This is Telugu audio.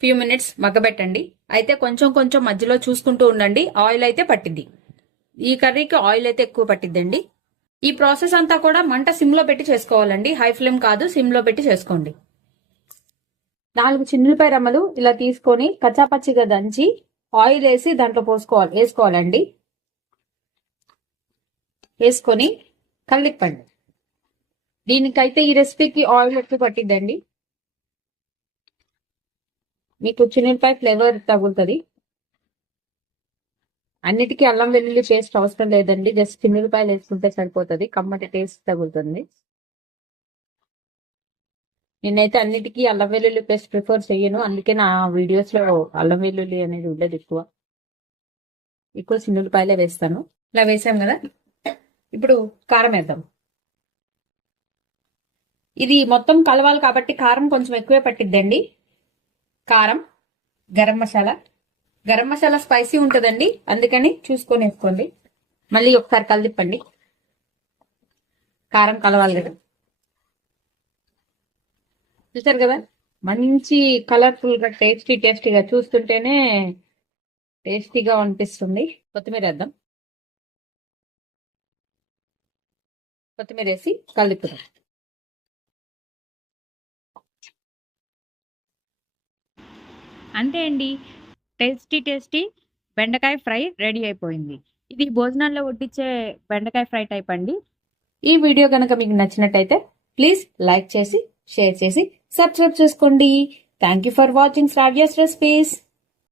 Few minutes మగ్గబెట్టండి. అయితే కొంచెం కొంచెం మధ్యలో చూసుకుంటూ ఉండండి. ఆయిల్ అయితే పట్టింది. ఈ కర్రీకి ఆయిల్ అయితే ఎక్కువ పట్టిద్దండి. ఈ ప్రాసెస్ అంతా కూడా మంట సిమ్ లో పెట్టి చేసుకోవాలండి. హై ఫ్లేమ్ కాదు, సిమ్ లో పెట్టి చేసుకోండి. 4 చిన్నులపాయ రమ్మలు ఇలా తీసుకొని కచ్చాపచ్చిగా దంచి ఆయిల్ వేసి దాంట్లో వేసుకోవాలండి. వేసుకొని కలిపండి. దీనికైతే ఈ రెసిపీకి ఆయిల్ ఎక్కువ పట్టిద్దండి. మీకు చిన్నులపాయ ఫ్లేవర్ తగులుతుంది. అన్నిటికీ అల్లం వెల్లుల్లి పేస్ట్ అవసరం లేదండి. జస్ట్ చిన్నులపాయలు వేసుకుంటే సరిపోతుంది. కమ్మటి టేస్ట్ తగులుతుంది. నేనైతే అన్నిటికీ అల్లం వెల్లుల్లి పేస్ట్ ప్రిఫర్ చేయను. అందుకే నా వీడియోస్ లో అల్లం వెల్లుల్లి అనేది ఉండదు. ఎక్కువ చిన్నులపాయలే వేస్తాను. ఇలా వేసాం కదా, ఇప్పుడు కారం వేద్దాం. ఇది మొత్తం కలవాలి కాబట్టి కారం కొంచెం ఎక్కువే పట్టిద్దండి. కారం, గరం మసాలా స్పైసీ ఉంటుందండి, అందుకని చూసుకొని వేసుకోండి. మళ్ళీ ఒకసారి కలిపండి. కారం కలవాలి కదా. చూసారు కదా, మంచి కలర్ఫుల్ గా టేస్టీగా చూస్తుంటేనే టేస్టీగా అనిపిస్తుంది. కొత్తిమీర వేద్దాం. కొత్తిమీర వేసి కలుపుదాం. అంతే అండి, టేస్టీ బెండకాయ ఫ్రై రెడీ అయిపోయింది. ఇది భోజనాల్లో వడ్డించే బెండకాయ ఫ్రై టైప్ అండి. ఈ వీడియో కనుక మీకు నచ్చినట్టయితే ప్లీజ్ లైక్ చేసి, షేర్ చేసి, సబ్స్క్రైబ్ చేసుకోండి. Thank you for watching Sravya's recipes.